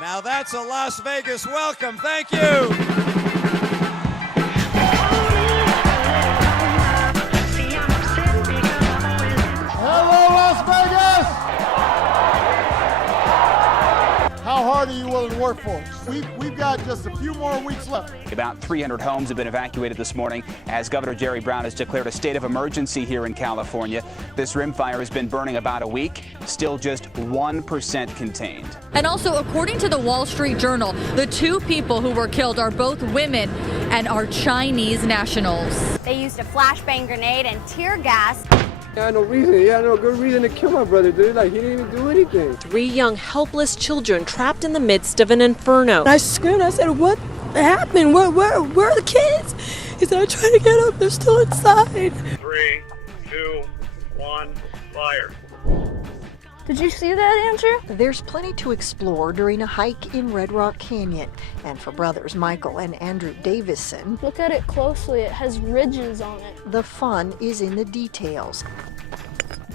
Now that's a Las Vegas welcome. Thank you. Hello, Las Vegas! How hard are you willing to work for? We've got just a few more weeks left. About 300 homes have been evacuated this morning as Governor Jerry Brown has declared a state of emergency here in California. This rimfire has been burning about a week, still just 1% contained. And also, according to the Wall Street Journal, the two people who were killed are both women and are Chinese nationals. They used a flashbang grenade and tear gas. I had no reason. He had no good reason to kill my brother, dude. Like, he didn't even do anything. 3 young, helpless children trapped in the midst of an inferno. I screamed. I said, "What happened? Where are the kids?" He said, "I'm trying to get up. They're still inside." 3, 2, 1, fire. Did you see that, Andrew? There's plenty to explore during a hike in Red Rock Canyon. And for brothers Michael and Andrew Davison, Look at it closely. It has ridges on it. the fun is in the details.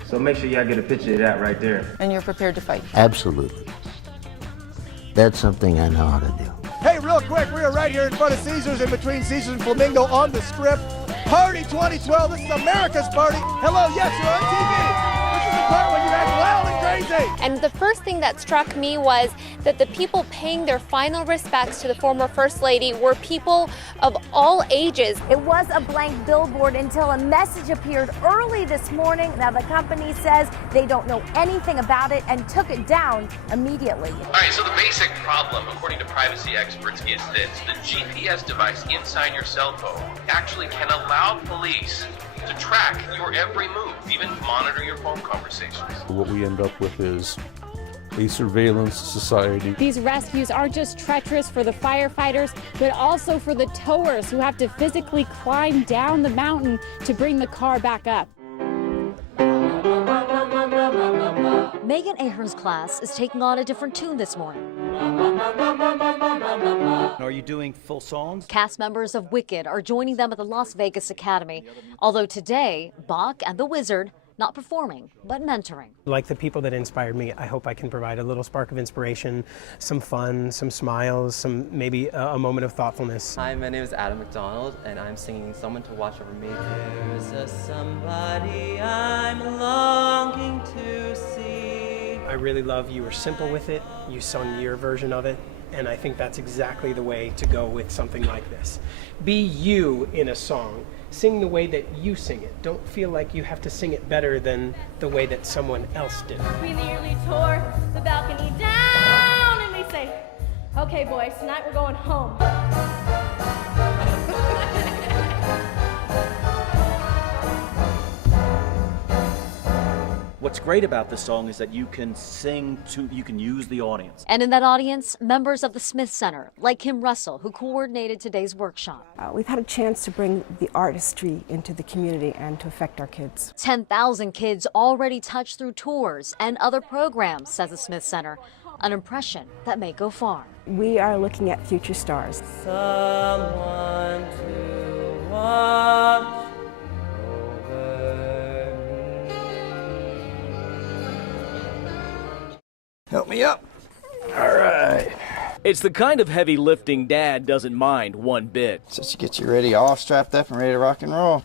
So make sure y'all get a picture of that right there. And you're prepared to fight? Absolutely. That's something I know how to do. Hey, real quick, we are right here in front of Caesars, in between Caesars and Flamingo on the Strip. Party 2012, this is America's party. Hello, yes, you're on TV. This is the part when you act loud and crazy. And the first thing that struck me was that the people paying their final respects to the former First Lady were people of all ages. It was a blank billboard until a message appeared early this morning. Now the company says they don't know anything about it and took it down immediately. All right, so the basic problem, according to privacy experts, is this. The GPS device inside your cell phone actually can allow police to track your every move, even monitor your phone conversations. What we end up with is a surveillance society. These rescues aren't just treacherous for the firefighters, but also for the towers who have to physically climb down the mountain to bring the car back up. Megan Ahern's class is taking on a different tune this morning. Are you doing full songs? Cast members of Wicked are joining them at the Las Vegas Academy. Although today, Bach and the Wizard not performing, but mentoring. Like the people that inspired me, I hope I can provide a little spark of inspiration, some fun, some smiles, some maybe a moment of thoughtfulness. Hi, my name is Adam McDonald, and I'm singing Someone to Watch Over Me. There's a somebody I'm longing to see. I really love You Were Simple with it. You sung your version of it. And I think that's exactly the way to go with something like this. Be you in a song. Sing the way that you sing it. Don't feel like you have to sing it better than the way that someone else did. We nearly tore the balcony down and we say, "Okay, boys, tonight we're going home." What's great about this song is that you can you can use the audience. And in that audience, members of the Smith Center, like Kim Russell, who coordinated today's workshop. We've had a chance to bring the artistry into the community and to affect our kids. 10,000 kids already touched through tours and other programs, says the Smith Center. An impression that may go far. We are looking at future stars. Someone to watch over me. Help me up. All right. It's the kind of heavy lifting Dad doesn't mind one bit. Just to get you ready, all strapped up and ready to rock and roll.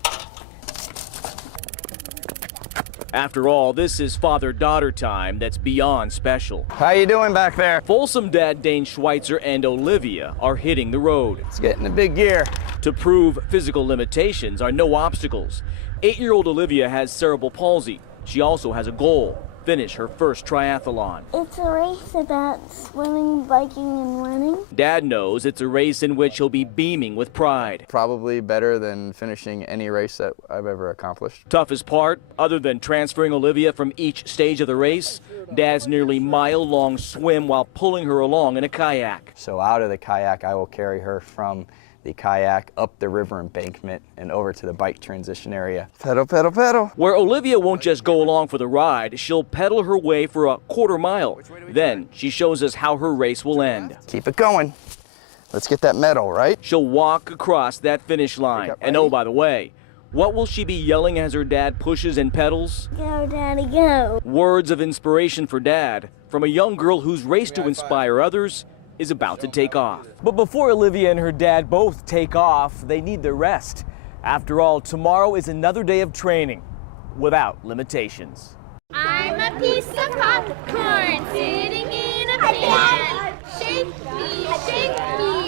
After all, this is father-daughter time that's beyond special. How you doing back there? Folsom dad Dane Schweitzer and Olivia are hitting the road. It's getting a big gear. To prove physical limitations are no obstacles. 8-year-old Olivia has cerebral palsy. She also has a goal: finish her first triathlon. It's a race about swimming, biking, and running. Dad knows it's a race in which he'll be beaming with pride. Probably better than finishing any race that I've ever accomplished. Toughest part, other than transferring Olivia from each stage of the race, Dad's nearly mile-long swim while pulling her along in a kayak. So out of the kayak, I will carry her from the kayak up the river embankment and over to the bike transition area. Pedal, pedal, pedal. Where Olivia won't just go along for the ride, she'll pedal her way for a quarter mile. Then she shows us how her race will end. Keep it going. Let's get that medal, right? She'll walk across that finish line. And oh, by the way, What will she be yelling as her dad pushes and pedals? Go, Daddy, go. Words of inspiration for Dad from a young girl whose race to inspire others is about to take off. But before Olivia and her dad both take off, they need their rest. After all, tomorrow is another day of training without limitations. I'm a piece of popcorn sitting in a pan. Shake me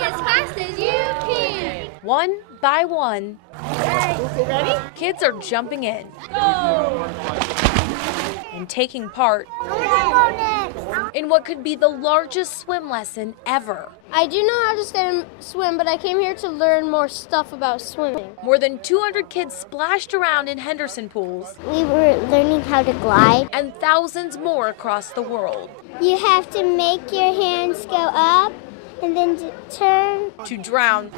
as fast as you can. One by one, Ready? kids are jumping in and taking part in what could be the largest swim lesson ever. I do know how to swim, but I came here to learn more stuff about swimming. More than 200 kids splashed around in Henderson pools. We were learning how to glide. And thousands more across the world. You have to make your hands go up and then turn. To drown.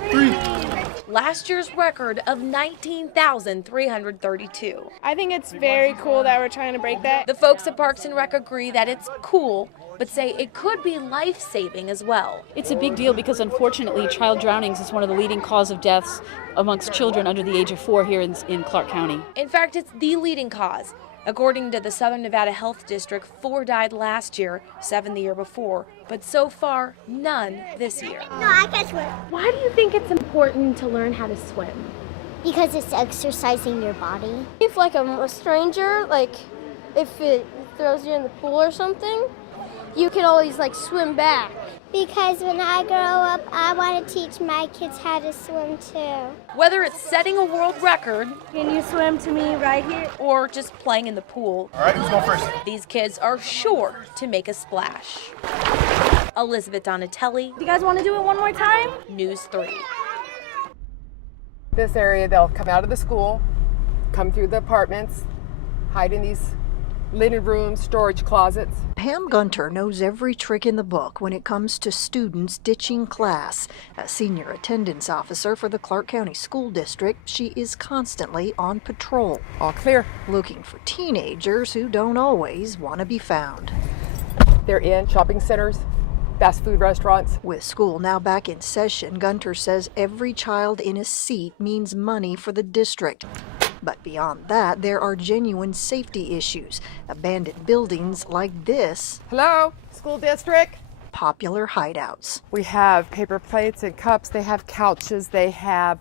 Last year's record of 19,332. I think it's very cool that we're trying to break that. The folks at Parks and Rec agree that it's cool, but say it could be life-saving as well. It's a big deal because unfortunately child drownings is one of the leading cause of deaths amongst children under the age of 4 here in Clark County. In fact, it's the leading cause. According to the Southern Nevada Health District, 4 died last year, 7 the year before, but so far, none this year. No, I can swim. Why do you think it's important to learn how to swim? Because it's exercising your body. If like a stranger, like if it throws you in the pool or something, you can always like swim back. Because when I grow up, I want to teach my kids how to swim too. Whether it's setting a world record, Can you swim to me right here? or just playing in the pool, All right, who's going first? these kids are sure to make a splash. Elizabeth Donatelli, Do you guys want to do it one more time? News 3. This area, they'll come out of the school, come through the apartments, hide in these linen rooms, storage closets. Pam Gunter knows every trick in the book when it comes to students ditching class. A senior attendance officer for the Clark County School District, she is constantly on patrol. All clear. Looking for teenagers who don't always want to be found. They're in shopping centers, fast food restaurants. With school now back in session, Gunter says every child in a seat means money for the district. But beyond that, there are genuine safety issues. Abandoned buildings like this. Hello, school district. Popular hideouts. We have paper plates and cups. They have couches. They have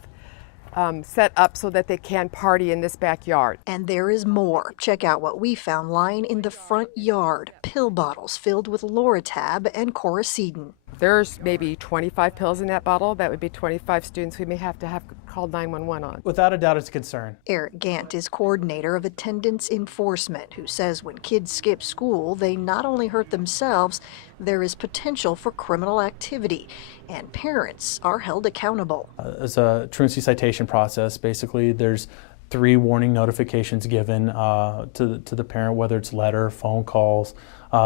set up so that they can party in this backyard. And there is more. Check out what we found lying in the front yard. Pill bottles filled with Loratab and Coricidin. There's maybe 25 pills in that bottle. That would be 25 students we may have to have called 911 on. Without a doubt, it's a concern. Eric Gant is coordinator of attendance enforcement, who says when kids skip school, they not only hurt themselves, there is potential for criminal activity, and parents are held accountable. It's a truancy citation process. Basically, there's 3 warning notifications given to the parent, whether it's letter, phone calls,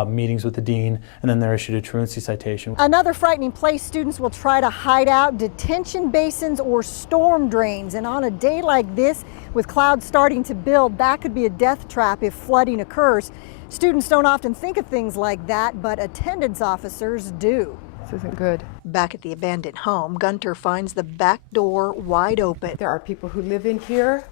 meetings with the dean, and then they're issued a truancy citation. Another frightening place students will try to hide out: detention basins or storm drains. And on a day like this, with clouds starting to build, that could be a death trap if flooding occurs. Students don't often think of things like that, but attendance officers do. This isn't good. Back at the abandoned home, Gunter finds the back door wide open. There are people who live in here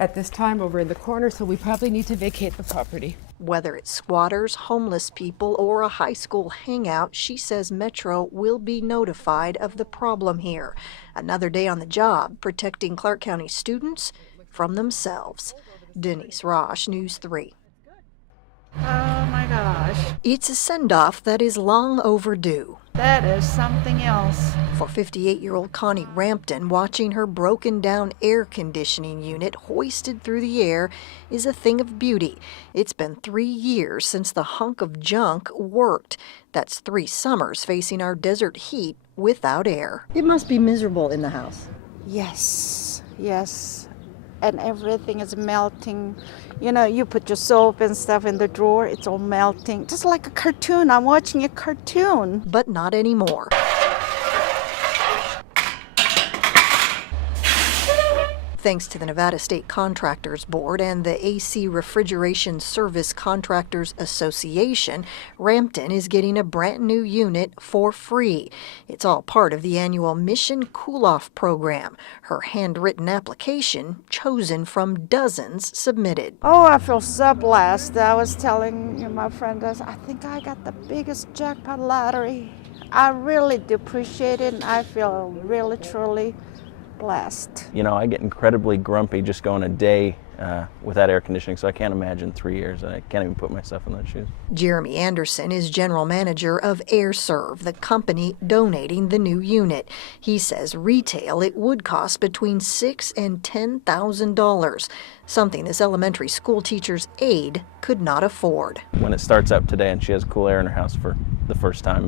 at this time over in the corner, so we probably need to vacate the property. Whether it's squatters, homeless people, or a high school hangout, she says Metro will be notified of the problem here. Another day on the job, protecting Clark County students from themselves. Denise Rosh, News 3. Oh my gosh. It's a send-off that is long overdue. That is something else. For 58-year-old Connie Rampton, watching her broken-down air conditioning unit hoisted through the air is a thing of beauty. It's been 3 years since the hunk of junk worked. That's 3 summers facing our desert heat without air. It must be miserable in the house. Yes, yes. And everything is melting. You know, you put your soap and stuff in the drawer, it's all melting. Just like a cartoon. I'm watching a cartoon. But not anymore. Thanks to the Nevada State Contractors Board and the AC Refrigeration Service Contractors Association, Rampton is getting a brand new unit for free. It's all part of the annual Mission Cool-Off program, her handwritten application chosen from dozens submitted. Oh, I feel so blessed. I was telling my friend, I think I got the biggest jackpot lottery. I really do appreciate it, and I feel really, truly blessed. You know, I get incredibly grumpy just going a day without air conditioning, so I can't imagine 3 years. I can't even put myself in those shoes. Jeremy Anderson is general manager of AirServe, the company donating the new unit. He says retail it would cost between $6,000 and $10,000, something this elementary school teacher's aide could not afford. When it starts up today and she has cool air in her house for the first time,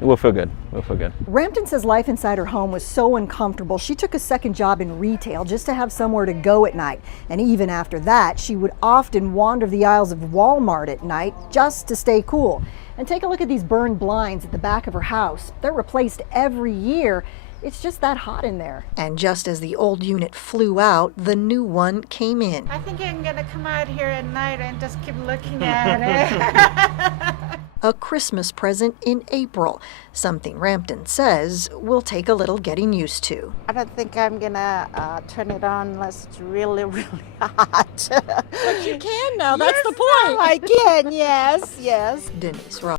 we'll feel good. We'll feel good. Rampton says life inside her home was so uncomfortable, she took a second job in retail just to have somewhere to go at night. And even after that, she would often wander the aisles of Walmart at night just to stay cool. And take a look at these burned blinds at the back of her house. They're replaced every year. It's just that hot in there. And just as the old unit flew out, the new one came in. I think I'm gonna come out here at night and just keep looking at it. A Christmas present in April, something Rampton says will take a little getting used to. I don't think I'm gonna turn it on unless it's really, really hot. But you can now, that's Yes, the point. I can, yes. Denise Ross.